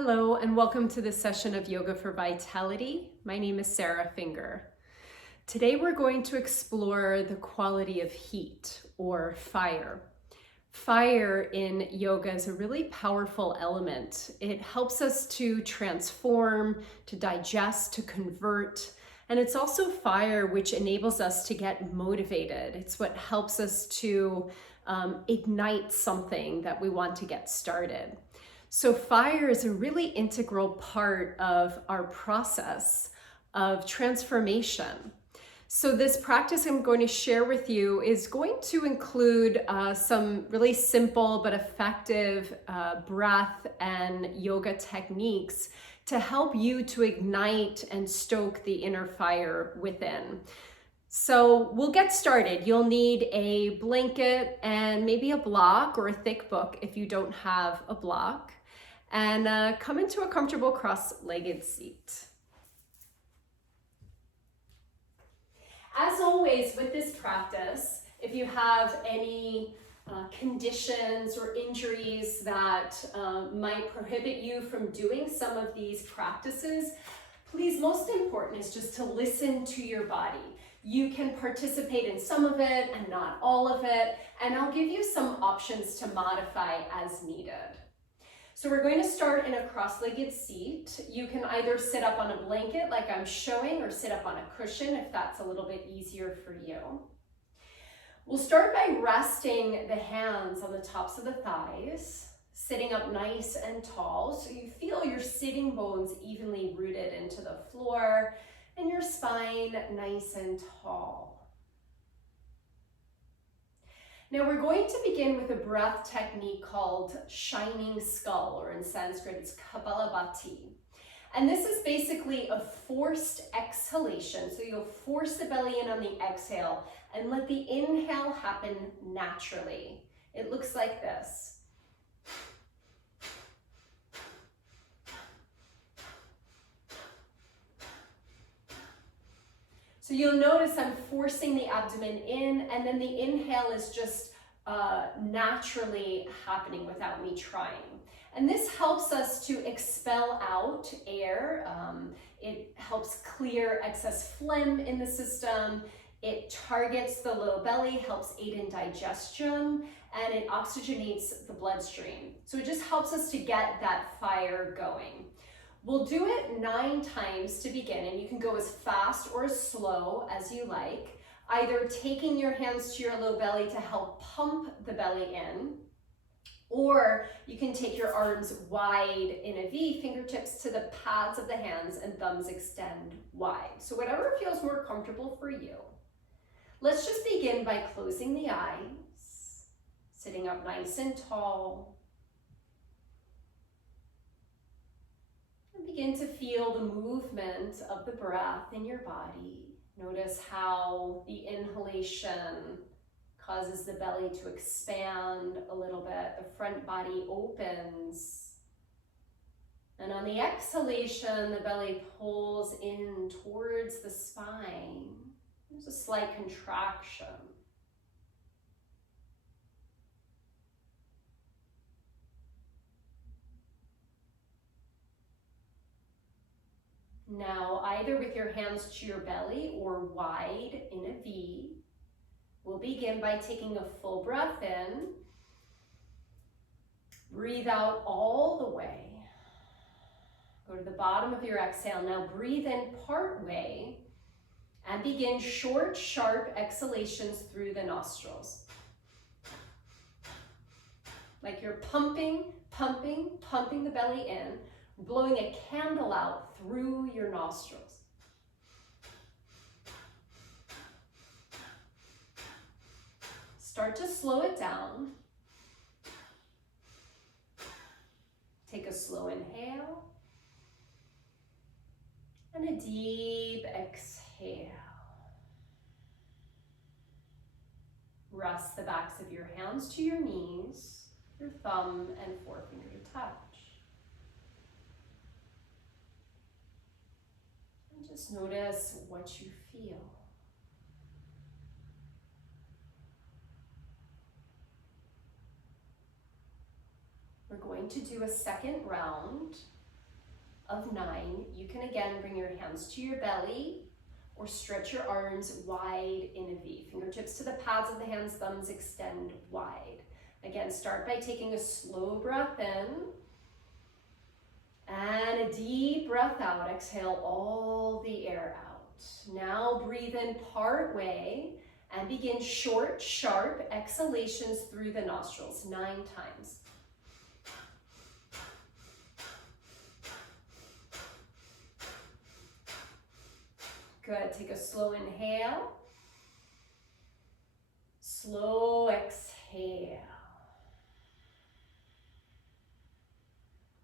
Hello and welcome to this session of Yoga for Vitality. My name is Finger. Today we're going to explore the quality of heat or fire. Fire in yoga is a really powerful element. It helps us to transform, to digest, to convert, and it's also fire which enables us to get motivated. It's what helps us to ignite something that we want to get started. So fire is a really integral part of our process of transformation. So this practice I'm going to share with you is going to include some really simple but effective breath and yoga techniques to help you to ignite and stoke the inner fire within. So we'll get started. You'll need a blanket and maybe a block or a thick book if you don't have a block. And come into a comfortable cross-legged seat. As always with this practice, if you have any conditions or injuries that might prohibit you from doing some of these practices, please, most important is just to listen to your body. You can participate in some of it and not all of it, and I'll give you some options to modify as needed. So we're going to start in a cross-legged seat. You can either sit up on a blanket like I'm showing or sit up on a cushion if that's a little bit easier for you. We'll start by resting the hands on the tops of the thighs, sitting up nice and tall so you feel your sitting bones evenly rooted into the floor and your spine nice and tall. Now we're going to begin with a breath technique called shining skull, or in Sanskrit it's Kapalabhati. And this is basically a forced exhalation. So you'll force the belly in on the exhale and let the inhale happen naturally. It looks like this. So you'll notice I'm forcing the abdomen in, and then the inhale is just naturally happening without me trying. And this helps us to expel out air. It helps clear excess phlegm in the system. It targets the low belly, helps aid in digestion, and it oxygenates the bloodstream. So it just helps us to get that fire going. We'll do it 9 times to begin, and you can go as fast or as slow as you like, either taking your hands to your low belly to help pump the belly in, or you can take your arms wide in a V, fingertips to the pads of the hands and thumbs extend wide. So whatever feels more comfortable for you. Let's just begin by closing the eyes, sitting up nice and tall. Begin to feel the movement of the breath in your body. Notice how the inhalation causes the belly to expand a little bit. The front body opens. And on the exhalation, the belly pulls in towards the spine. There's a slight contraction. Now, either with your hands to your belly or wide in a V, we'll begin by taking a full breath in. Breathe out all the way. Go to the bottom of your exhale. Now breathe in part way and begin short, sharp exhalations through the nostrils. Like you're pumping the belly in, blowing a candle out through your nostrils. Start to slow it down. Take a slow inhale and a deep exhale. Rest the backs of your hands to your knees, your thumb and forefinger to touch. Just notice what you feel. We're going to do a second round of 9. You can again bring your hands to your belly or stretch your arms wide in a V. Fingertips to the pads of the hands, thumbs extend wide. Again, start by taking a slow breath in and a deep breath out. Exhale all the air out. Now breathe in part way and begin short, sharp exhalations through the nostrils 9 times. Good. Take a slow inhale. Slow exhale.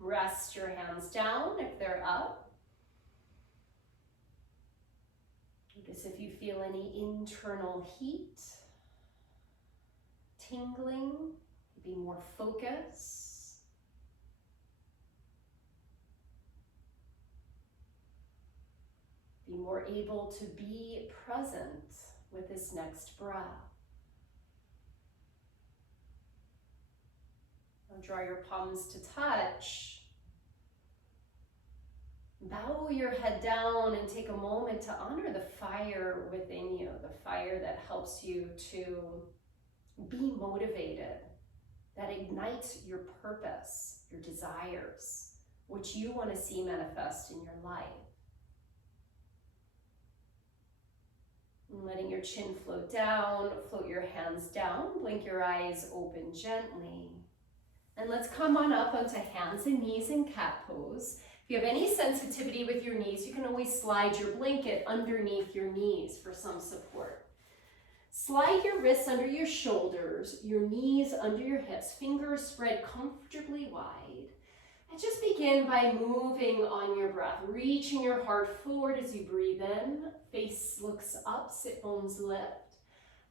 Rest your hands down if they're up. Notice if you feel any internal heat, tingling, be more focused. Be more able to be present with this next breath. Now draw your palms to touch. Bow your head down and take a moment to honor the fire within you, the fire that helps you to be motivated, that ignites your purpose, your desires, what you want to see manifest in your life. And letting your chin float down, float your hands down, blink your eyes open gently. And let's come on up onto hands and knees in cat pose. If you have any sensitivity with your knees, you can always slide your blanket underneath your knees for some support. Slide your wrists under your shoulders, your knees under your hips, fingers spread comfortably wide. And just begin by moving on your breath, reaching your heart forward as you breathe in. Face looks up, sit bones lift.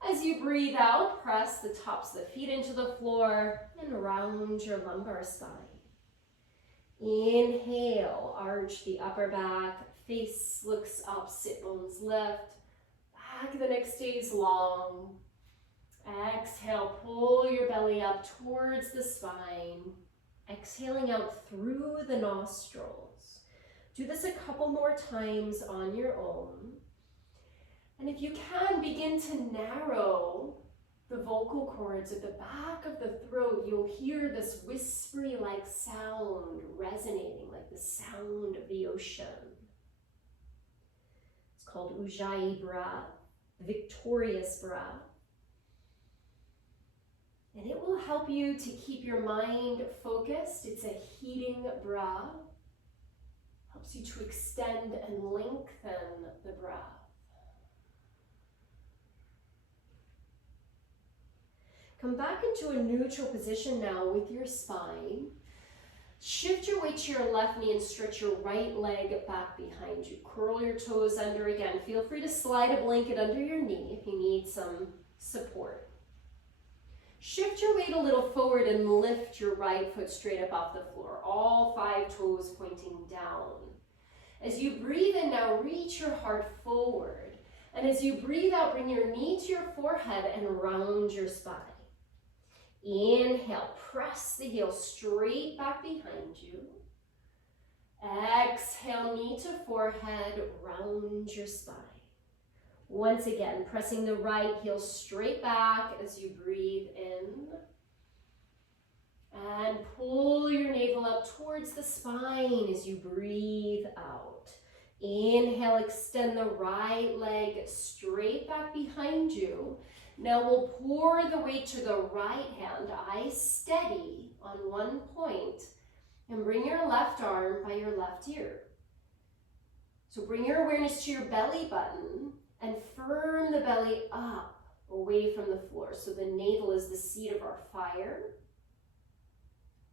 As you breathe out, press the tops of the feet into the floor and round your lumbar spine. Inhale, arch the upper back, face looks up, sit bones lift. Back of the neck stays long. Exhale, pull your belly up towards the spine. Exhaling out through the nostrils. Do this a couple more times on your own. And if you can, begin to narrow the vocal cords at the back of the throat. You'll hear this whispery-like sound resonating, like the sound of the ocean. It's called Ujjayi breath, victorious breath. And it will help you to keep your mind focused. It's a heating breath. Helps you to extend and lengthen the breath. Come back into a neutral position now with your spine. Shift your weight to your left knee and stretch your right leg back behind you. Curl your toes under again. Feel free to slide a blanket under your knee if you need some support. Shift your weight a little forward and lift your right foot straight up off the floor. All 5 toes pointing down. As you breathe in now, reach your heart forward. And as you breathe out, bring your knee to your forehead and round your spine. Inhale, press the heel straight back behind you. Exhale, knee to forehead, round your spine. Once again, pressing the right heel straight back as you breathe in. And pull your navel up towards the spine as you breathe out. Inhale, extend the right leg straight back behind you. Now we'll pour the weight to the right hand, eyes steady on one point, and bring your left arm by your left ear. So bring your awareness to your belly button and firm the belly up away from the floor. So the navel is the seat of our fire.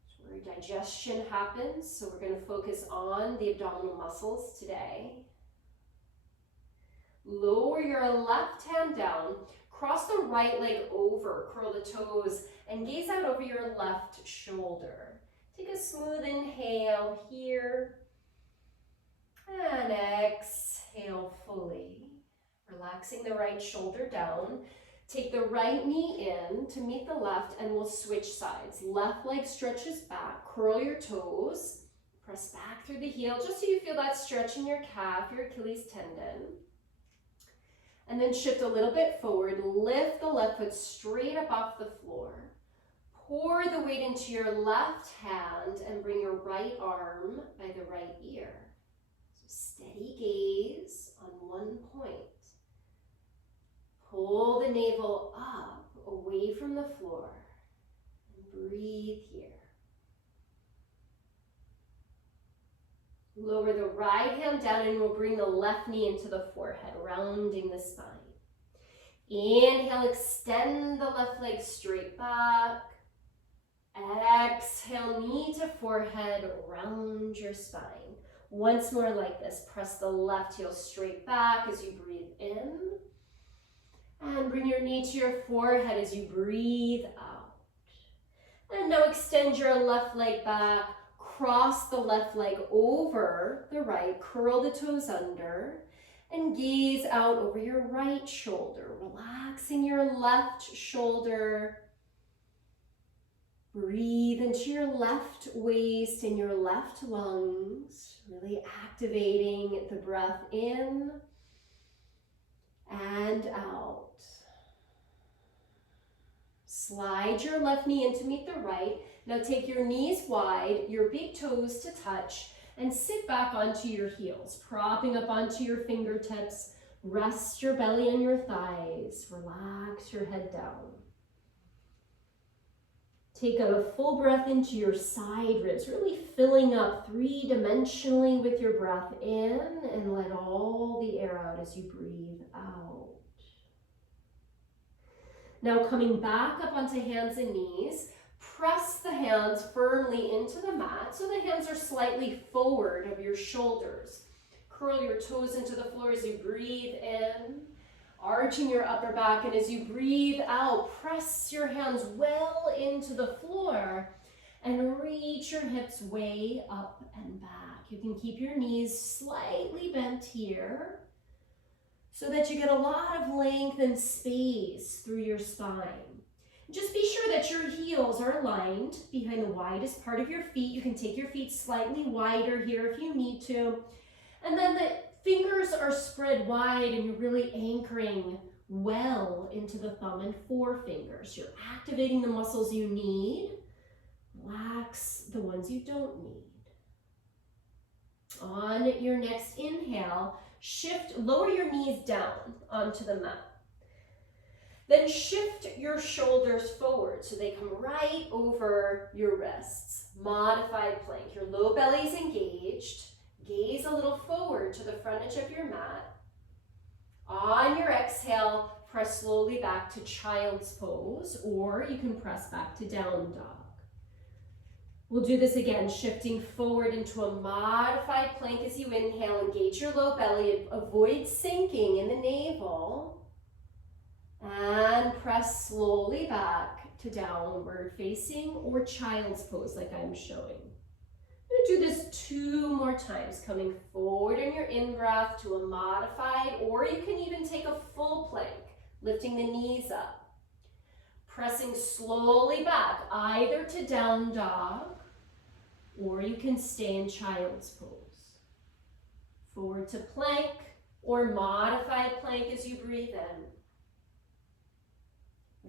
It's where digestion happens. So we're going to focus on the abdominal muscles today. Lower your left hand down. Cross the right leg over, curl the toes, and gaze out over your left shoulder. Take a smooth inhale here, and exhale fully. Relaxing the right shoulder down. Take the right knee in to meet the left, and we'll switch sides. Left leg stretches back, curl your toes, press back through the heel, just so you feel that stretch in your calf, your Achilles tendon. And then shift a little bit forward, lift the left foot straight up off the floor. Pour the weight into your left hand and bring your right arm by the right ear. So steady gaze on one point. Pull the navel up, away from the floor, and breathe here. Lower the right hand down and we'll bring the left knee into the forehead, rounding the spine. Inhale, extend the left leg straight back. Exhale, knee to forehead, round your spine. Once more like this, press the left heel straight back as you breathe in. And bring your knee to your forehead as you breathe out. And now extend your left leg back, cross the left leg over the right, curl the toes under, and gaze out over your right shoulder, relaxing your left shoulder. Breathe into your left waist and your left lungs, really activating the breath in and out. Slide your left knee in to meet the right. Now take your knees wide, your big toes to touch, and sit back onto your heels, propping up onto your fingertips. Rest your belly and your thighs. Relax your head down. Take a full breath into your side ribs, really filling up three-dimensionally with your breath in, and let all the air out as you breathe out. Now coming back up onto hands and knees, press the hands firmly into the mat so the hands are slightly forward of your shoulders. Curl your toes into the floor as you breathe in, arching your upper back, and as you breathe out, press your hands well into the floor and reach your hips way up and back. You can keep your knees slightly bent here so that you get a lot of length and space through your spine. Just be sure that your heels are aligned behind the widest part of your feet. You can take your feet slightly wider here if you need to. And then the fingers are spread wide and you're really anchoring well into the thumb and forefingers. You're activating the muscles you need. Relax the ones you don't need. On your next inhale, lower your knees down onto the mat. Then shift your shoulders forward so they come right over your wrists. Modified plank. Your low belly's engaged. Gaze a little forward to the front edge of your mat. On your exhale, press slowly back to child's pose, or you can press back to down dog. We'll do this again, shifting forward into a modified plank as you inhale. Engage your low belly, avoid sinking in the navel. And press slowly back to downward facing or child's pose like I'm showing. I'm going to do this 2 more times, coming forward in your in-breath to a modified, or you can even take a full plank, lifting the knees up. Pressing slowly back, either to down dog, or you can stay in child's pose. Forward to plank or modified plank as you breathe in.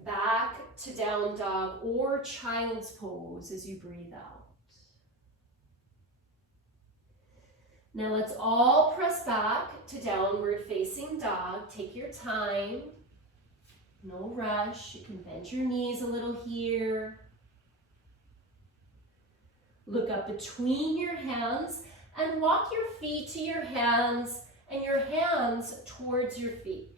Back to down dog or child's pose as you breathe out. Now let's all press back to downward facing dog. Take your time. No rush. You can bend your knees a little here. Look up between your hands and walk your feet to your hands and your hands towards your feet.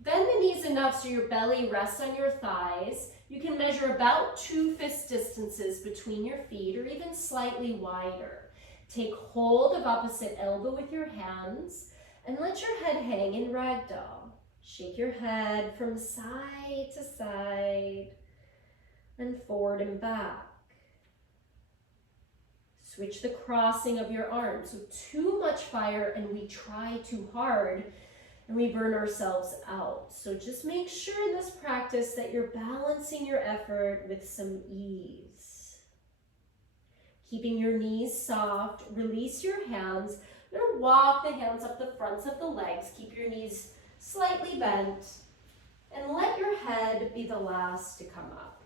Bend the knees enough so your belly rests on your thighs. You can measure about 2 fist distances between your feet or even slightly wider. Take hold of opposite elbow with your hands and let your head hang in ragdoll. Shake your head from side to side and forward and back. Switch the crossing of your arms. So too much fire and we try too hard and we burn ourselves out. So just make sure in this practice that you're balancing your effort with some ease. Keeping your knees soft, release your hands. You're going to walk the hands up the fronts of the legs. Keep your knees slightly bent. And let your head be the last to come up.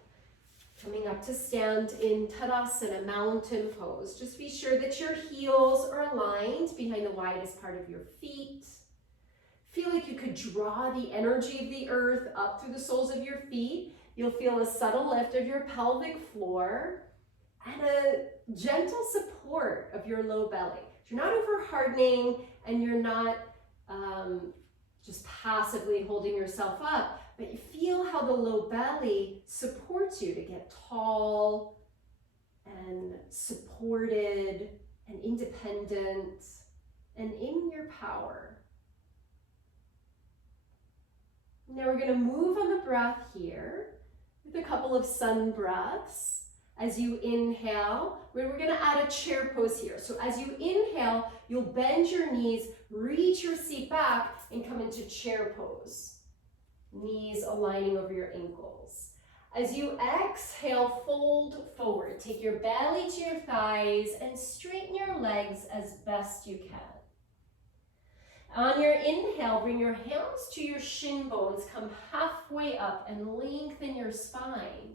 Coming up to stand in Tadasana, mountain pose. Just be sure that your heels are aligned behind the widest part of your feet. Feel like you could draw the energy of the earth up through the soles of your feet. You'll feel a subtle lift of your pelvic floor and a gentle support of your low belly. You're not over hardening and you're not just passively holding yourself up, but you feel how the low belly supports you to get tall and supported and independent and in your power. Now we're going to move on the breath here with a couple of sun breaths. As you inhale, we're going to add a chair pose here. So as you inhale, you'll bend your knees, reach your seat back, and come into chair pose. Knees aligning over your ankles. As you exhale, fold forward. Take your belly to your thighs and straighten your legs as best you can. On your inhale, bring your hands to your shin bones. Come halfway up and lengthen your spine.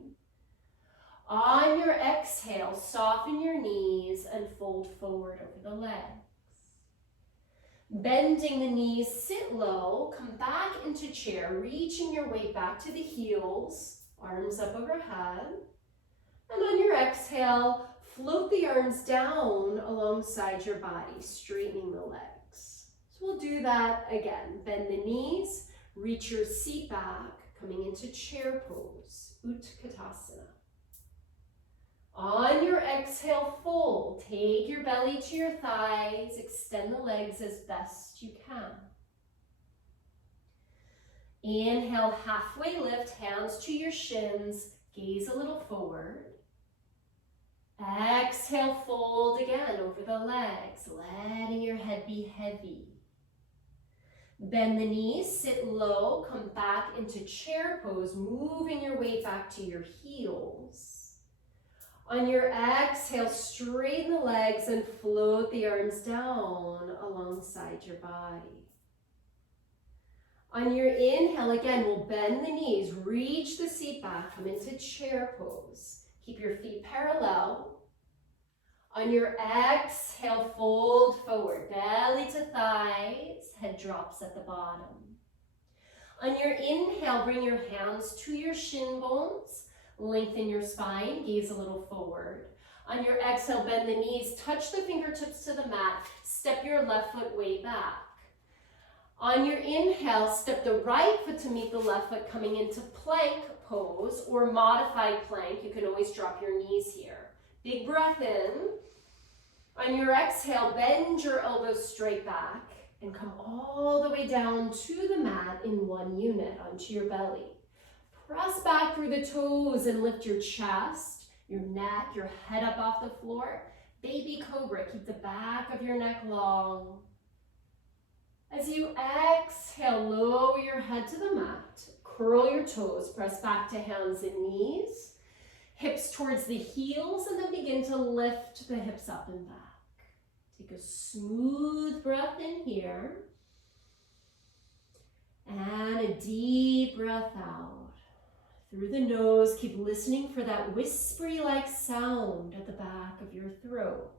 On your exhale, soften your knees and fold forward over the legs. Bending the knees, sit low, come back into chair, reaching your weight back to the heels, arms up overhead. And on your exhale, float the arms down alongside your body, straightening the legs. So we'll do that again. Bend the knees, reach your seat back, coming into chair pose, Utkatasana. On your exhale, fold. Take your belly to your thighs. Extend the legs as best you can. Inhale, halfway lift, hands to your shins. Gaze a little forward. Exhale, fold again over the legs, letting your head be heavy. Bend the knees, sit low, come back into chair pose, moving your weight back to your heels. On your exhale, straighten the legs and float the arms down alongside your body. On your inhale, again, we'll bend the knees, reach the seat back, come into chair pose. Keep your feet parallel. On your exhale, fold forward, belly to thighs, head drops at the bottom. On your inhale, bring your hands to your shin bones. Lengthen your spine, gaze a little forward. On your exhale, bend the knees, touch the fingertips to the mat, step your left foot way back. On your inhale, step the right foot to meet the left foot, coming into plank pose or modified plank. You can always drop your knees here. Big breath in. On your exhale, bend your elbows straight back and come all the way down to the mat in one unit onto your belly. Press back through the toes and lift your chest, your neck, your head up off the floor. Baby cobra, keep the back of your neck long. As you exhale, lower your head to the mat. Curl your toes, press back to hands and knees. Hips towards the heels, and then begin to lift the hips up and back. Take a smooth breath in here. And a deep breath out. Through the nose, keep listening for that whispery-like sound at the back of your throat.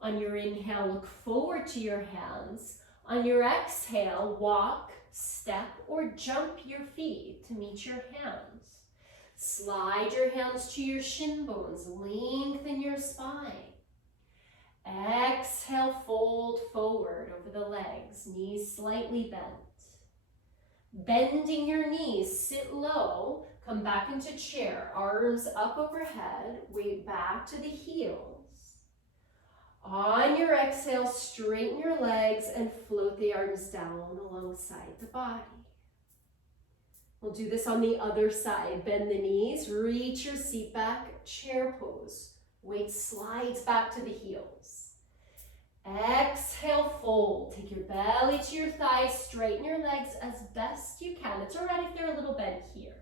On your inhale, look forward to your hands. On your exhale, walk, step, or jump your feet to meet your hands. Slide your hands to your shin bones, lengthen your spine. Exhale, fold forward over the legs, knees slightly bent. Bending your knees, sit low, come back into chair, arms up overhead, weight back to the heels. On your exhale, straighten your legs and float the arms down alongside the body. We'll do this on the other side. Bend the knees, reach your seat back, chair pose. Weight slides back to the heels. Exhale, fold. Take your belly to your thighs, straighten your legs as best you can. It's all right if they're a little bent here.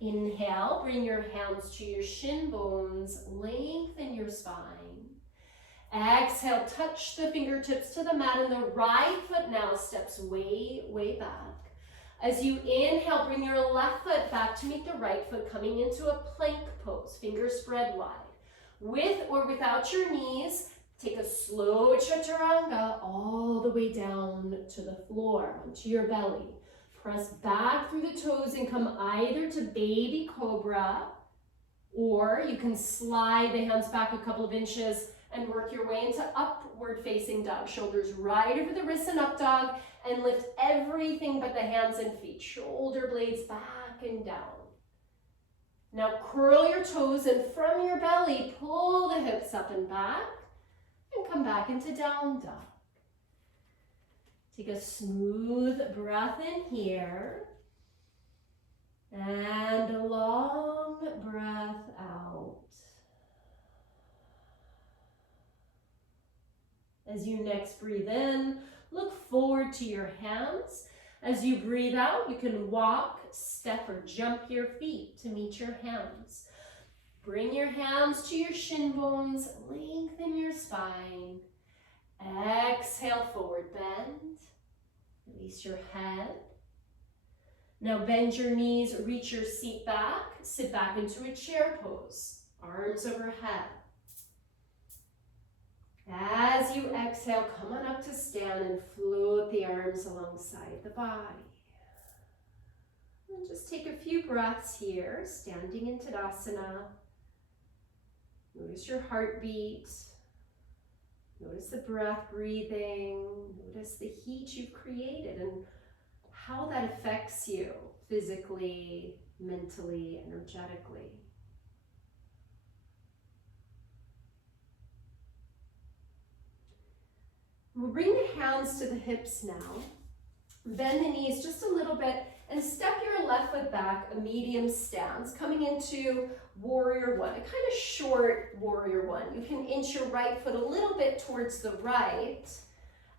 Inhale, bring your hands to your shin bones, lengthen your spine. Exhale, touch the fingertips to the mat, and the right foot now steps way, way back. As you inhale, bring your left foot back to meet the right foot, coming into a plank pose, fingers spread wide. With or without your knees, take a slow chaturanga all the way down to the floor, onto your belly. Press back through the toes and come either to baby cobra, or you can slide the hands back a couple of inches and work your way into upward facing dog. Shoulders right over the wrists and up dog, and lift everything but the hands and feet. Shoulder blades back and down. Now curl your toes, and from your belly, pull the hips up and back, and come back into down dog. Take a smooth breath in here, and a long breath out. As you next breathe in, look forward to your hands. As you breathe out, you can walk, step, or jump your feet to meet your hands. Bring your hands to your shin bones, lengthen your spine. Exhale, forward bend. Release your head. Now bend your knees, reach your seat back, sit back into a chair pose, arms overhead. As you exhale, come on up to stand and float the arms alongside the body. And just take a few breaths here, standing in Tadasana. Notice your heartbeat. Notice the breath breathing. Notice the heat you've created and how that affects you physically, mentally, energetically. We'll bring the hands to the hips now. Bend the knees just a little bit and step your left foot back, a medium stance, coming into warrior one, a kind of short warrior one. You can inch your right foot a little bit towards the right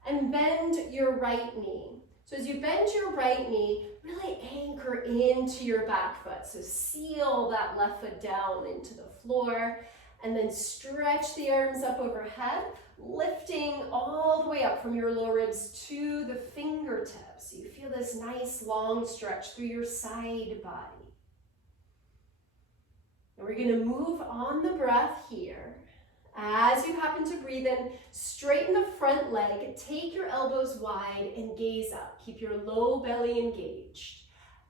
and bend your right knee. So as you bend your right knee, really anchor into your back foot. So seal that left foot down into the floor, and then stretch the arms up overhead, lifting all the way up from your lower ribs to the fingertips. You feel this nice long stretch through your side body. And we're going to move on the breath here. As you happen to breathe in, straighten the front leg, take your elbows wide and gaze up. Keep your low belly engaged.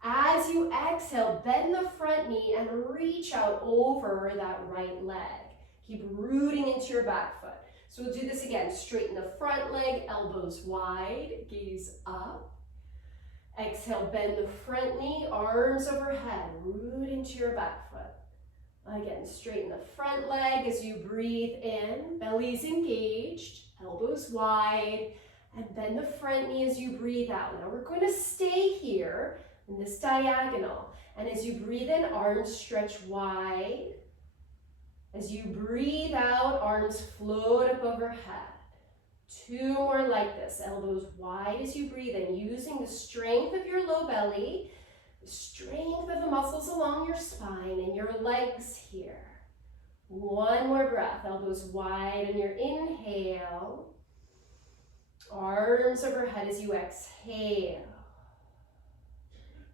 As you exhale, bend the front knee and reach out over that right leg. Keep rooting into your back foot. So we'll do this again. Straighten the front leg, elbows wide, gaze up. Exhale, bend the front knee, arms overhead, root into your back foot. Again, straighten the front leg as you breathe in, belly's engaged, elbows wide, and bend the front knee as you breathe out. Now we're going to stay here in this diagonal. And as you breathe in, arms stretch wide. As you breathe out, arms float up overhead. Two more like this, elbows wide as you breathe in, using the strength of your low belly, the strength of the muscles along your spine and your legs here. One more breath, elbows wide on your inhale. Arms overhead as you exhale.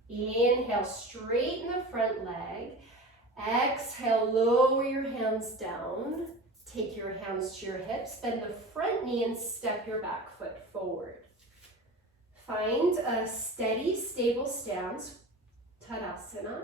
Inhale, straighten the front leg. Exhale, lower your hands down. Take your hands to your hips, bend the front knee and step your back foot forward. Find a steady, stable stance, Tadasana.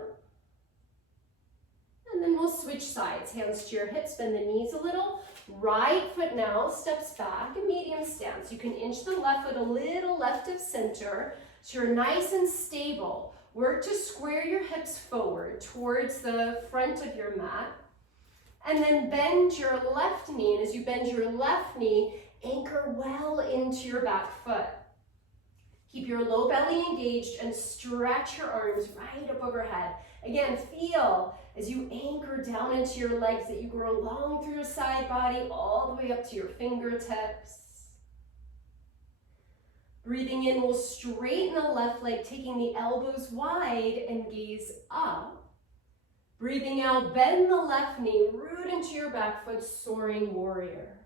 And then we'll switch sides, hands to your hips, bend the knees a little. Right foot now steps back, a medium stance. You can inch the left foot a little left of center so you're nice and stable. Work to square your hips forward towards the front of your mat. And then bend your left knee, and as you bend your left knee, anchor well into your back foot. Keep your low belly engaged and stretch your arms right up overhead. Again, feel as you anchor down into your legs that you grow long through your side body all the way up to your fingertips. Breathing in, we'll straighten the left leg, taking the elbows wide and gaze up. Breathing out, bend the left knee, root into your back foot, soaring warrior.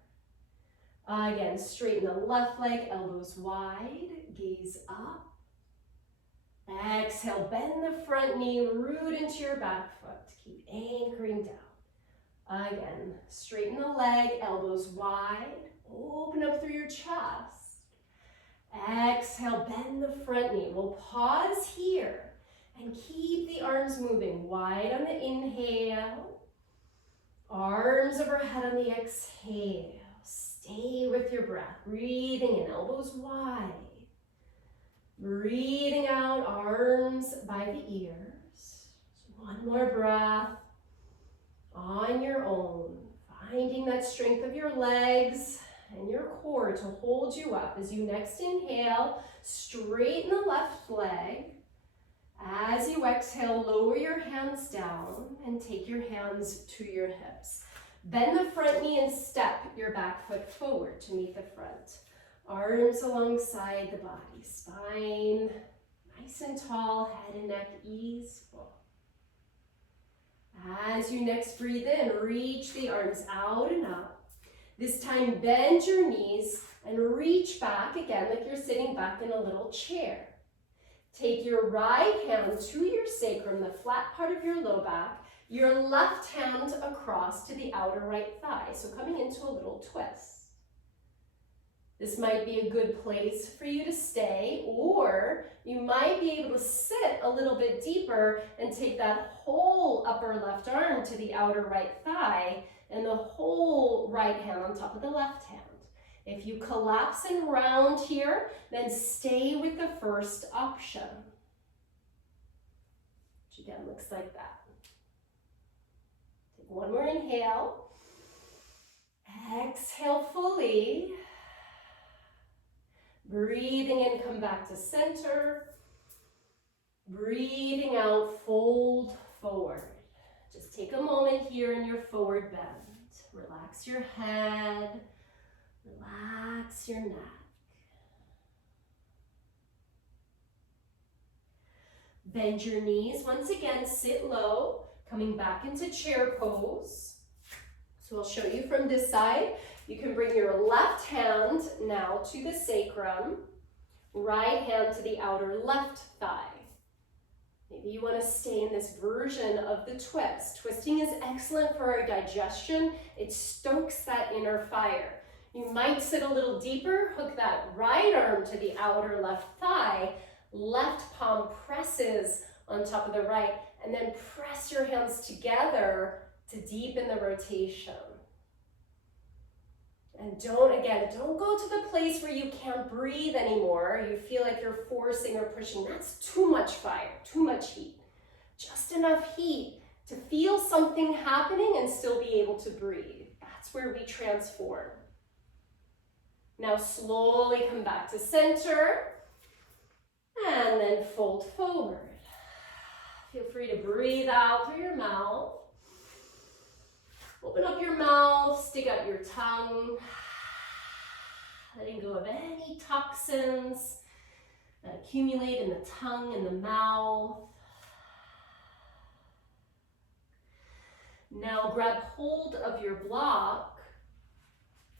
Again, straighten the left leg, elbows wide, gaze up. Exhale, bend the front knee, root into your back foot. Keep anchoring down. Again, straighten the leg, elbows wide, open up through your chest. Exhale, bend the front knee. We'll pause here and keep the arms moving wide on the inhale. Arms overhead on the exhale. Stay with your breath. Breathing in, elbows wide. Breathing out, arms by the ears. One more breath on your own. Finding that strength of your legs and your core to hold you up. As you next inhale, straighten the left leg. As you exhale, lower your hands down and take your hands to your hips. Bend the front knee and step your back foot forward to meet the front. Arms alongside the body, spine nice and tall, head and neck easeful. As you next breathe in, reach the arms out and up. This time bend your knees and reach back again like you're sitting back in a little chair. Take your right hand to your sacrum, the flat part of your low back, your left hand across to the outer right thigh, so coming into a little twist. This might be a good place for you to stay, or you might be able to sit a little bit deeper and take that whole upper left arm to the outer right thigh and the whole right hand on top of the left hand. If you collapse and round here, then stay with the first option, which again looks like that. Take one more inhale. Exhale fully. Breathing in, come back to center. Breathing out, fold forward. Just take a moment here in your forward bend. Relax your head. Relax your neck. Bend your knees. Once again, sit low, coming back into chair pose. So I'll show you from this side. You can bring your left hand now to the sacrum, right hand to the outer left thigh. Maybe you want to stay in this version of the twist. Twisting is excellent for our digestion. It stokes that inner fire. You might sit a little deeper, hook that right arm to the outer left thigh, left palm presses on top of the right, and then press your hands together to deepen the rotation. And don't go to the place where you can't breathe anymore. You feel like you're forcing or pushing. That's too much fire, too much heat. Just enough heat to feel something happening and still be able to breathe. That's where we transform. Now slowly come back to center and then fold forward. Feel free to breathe out through your mouth. Open up your mouth, stick out your tongue, letting go of any toxins that accumulate in the tongue and the mouth. Now grab hold of your block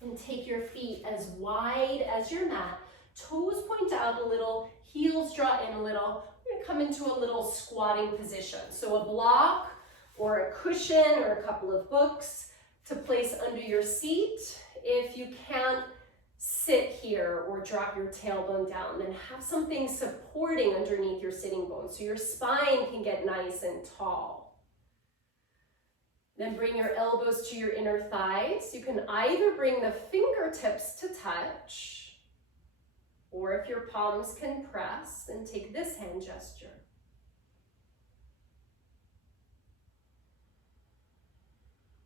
and take your feet as wide as your mat. Toes point out a little, heels draw in a little. We're gonna come into a little squatting position. So a block or a cushion or a couple of books to place under your seat. If you can't sit here or drop your tailbone down, then have something supporting underneath your sitting bones so your spine can get nice and tall. Then bring your elbows to your inner thighs. You can either bring the fingertips to touch, or if your palms can press, then take this hand gesture.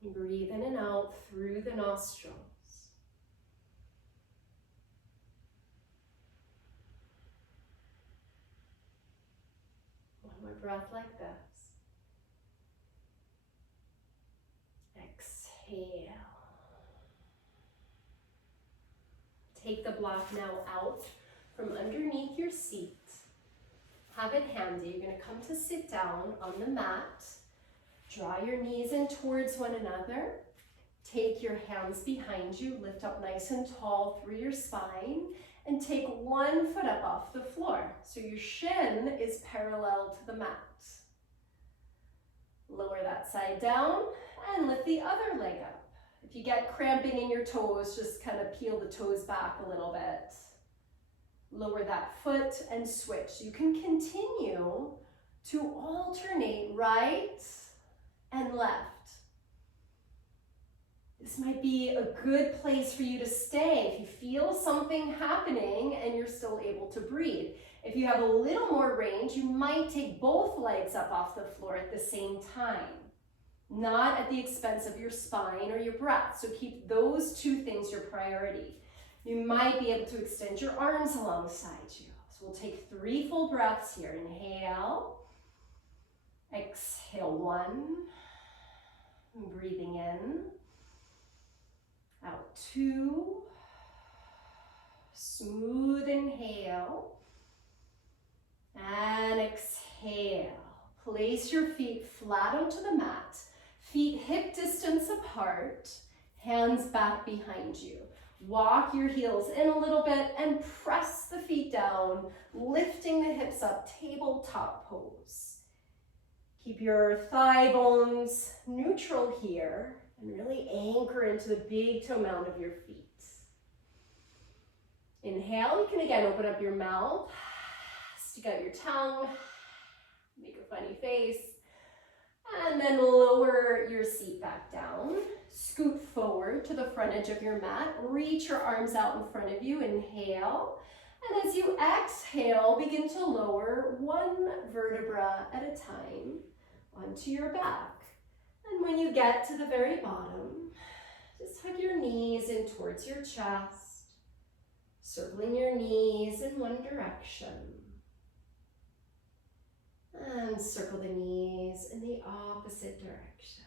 Breathe in and out through the nostrils. One more breath like this. Exhale. Take the block now out from underneath your seat. Have it handy. You're going to come to sit down on the mat. Draw your knees in towards one another. Take your hands behind you, lift up nice and tall through your spine, and take one foot up off the floor. So your shin is parallel to the mat. Lower that side down and lift the other leg up. If you get cramping in your toes, just kind of peel the toes back a little bit. Lower that foot and switch. You can continue to alternate right and left. This might be a good place for you to stay if you feel something happening and you're still able to breathe. If you have a little more range, you might take both legs up off the floor at the same time, not at the expense of your spine or your breath. So keep those two things your priority. You might be able to extend your arms alongside you. So we'll take 3 full breaths here. Inhale, exhale 1, breathing in, out 2, smooth inhale, and exhale. Place your feet flat onto the mat, feet hip distance apart, hands back behind you. Walk your heels in a little bit and press the feet down, lifting the hips up, tabletop pose. Keep your thigh bones neutral here and really anchor into the big toe mound of your feet. Inhale, you can again open up your mouth, stick out your tongue, make a funny face, and then lower your seat back down. Scoot forward to the front edge of your mat. Reach your arms out in front of you. Inhale. And as you exhale, begin to lower 1 vertebra at a time onto your back. And when you get to the very bottom, just hug your knees in towards your chest, circling your knees in one direction. And circle the knees in the opposite direction.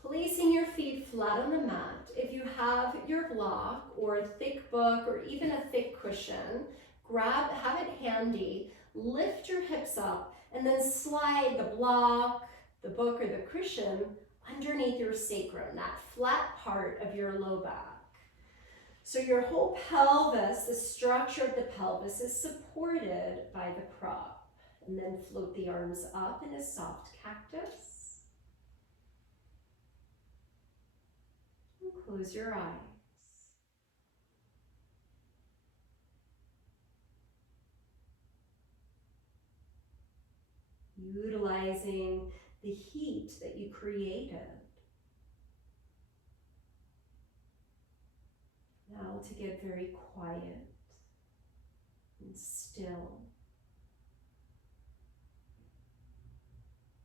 Placing your feet flat on the mat. If you have your block or a thick book or even a thick cushion, have it handy, lift your hips up, and then slide the block, the book, or the cushion underneath your sacrum, that flat part of your low back. So your whole pelvis, the structure of the pelvis, is supported by the crop. And then float the arms up in a soft cactus. And close your eyes. Utilizing the heat that you created. Now to get very quiet and still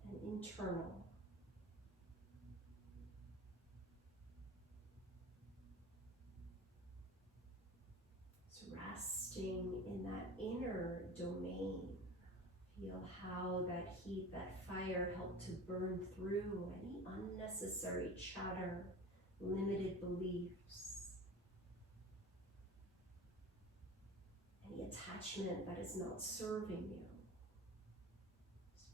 and internal. So resting in that inner domain. Feel how that heat, that fire helped to burn through any unnecessary chatter, limited beliefs, any attachment that is not serving you.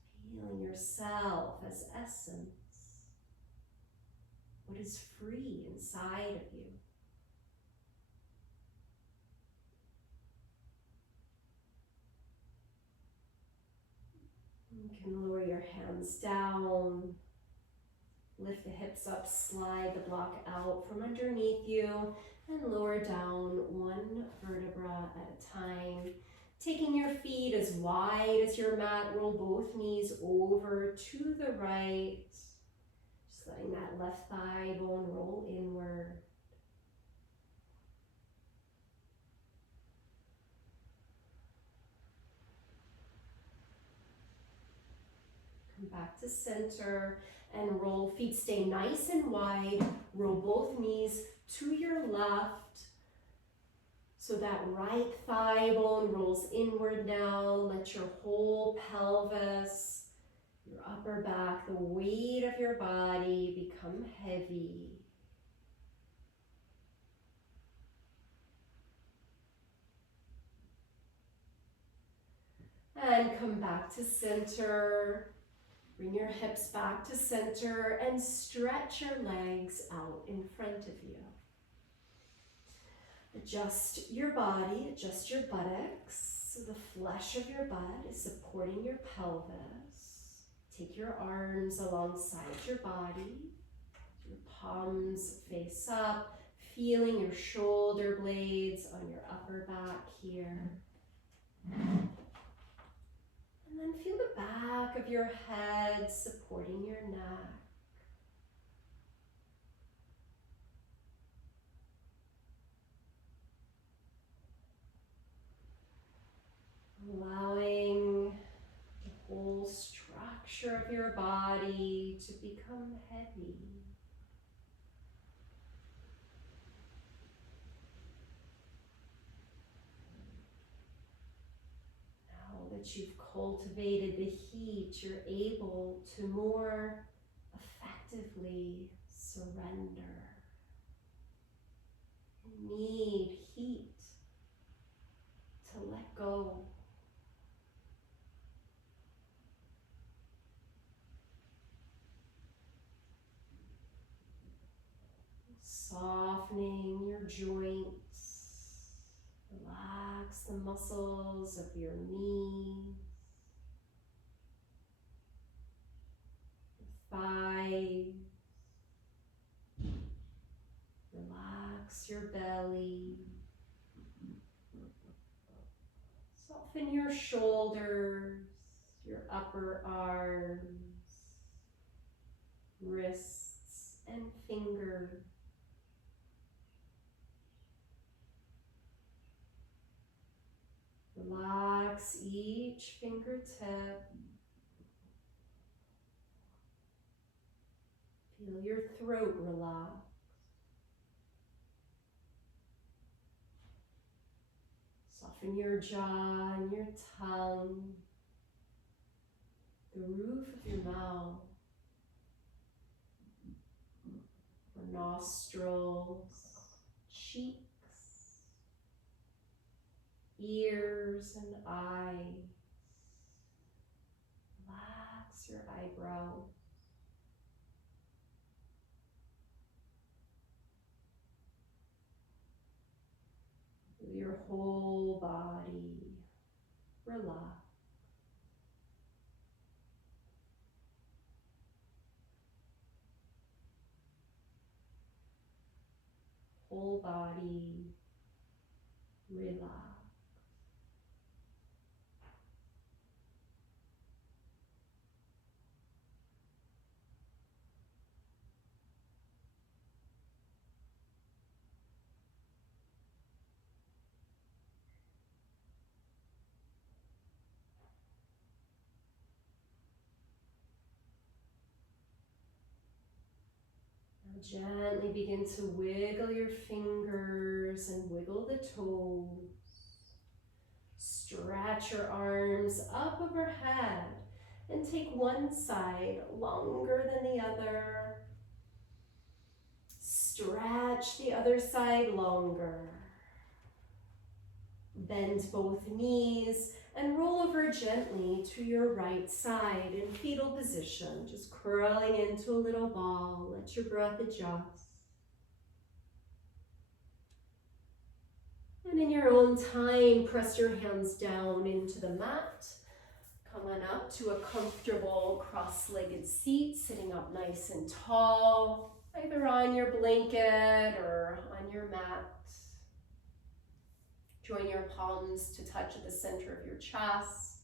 Just feeling yourself as essence, what is free inside of you. You can lower your hands down, lift the hips up, slide the block out from underneath you, and lower down 1 vertebra at a time. Taking your feet as wide as your mat, roll both knees over to the right. Just letting that left thigh bone roll inward. Back to center and roll. Feet stay nice and wide. Roll both knees to your left. So that right thigh bone rolls inward now. Let your whole pelvis, your upper back, the weight of your body become heavy. And come back to center. Bring your hips back to center and stretch your legs out in front of you. Adjust your body, adjust your buttocks so the flesh of your butt is supporting your pelvis. Take your arms alongside your body, your palms face up, feeling your shoulder blades on your upper back here. And then feel the back of your head supporting your neck. Allowing the whole structure of your body to become heavy. Now that you've cultivated the heat, you're able to more effectively surrender. You need heat to let go. Softening your joints. Relax the muscles of your knees, your thighs. Relax your belly. Soften your shoulders, your upper arms, wrists, and fingers. Relax each fingertip. Feel your throat relax. Soften your jaw and your tongue, the roof of your mouth, your nostrils, cheeks, ears and eyes. Relax your eyebrows. Feel your whole body relax. Whole body relax. Gently begin to wiggle your fingers and wiggle the toes. Stretch your arms up overhead and take one side longer than the other. Stretch the other side longer. Bend both knees and roll over gently to your right side in fetal position, just curling into a little ball. Let your breath adjust. And in your own time, press your hands down into the mat. Come on up to a comfortable cross-legged seat, sitting up nice and tall, either on your blanket or on your mat. Join your palms to touch at the center of your chest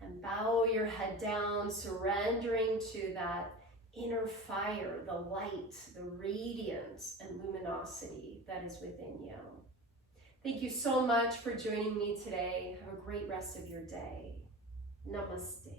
and bow your head down, surrendering to that inner fire, the light, the radiance and luminosity that is within you. Thank you so much for joining me today. Have a great rest of your day. Namaste.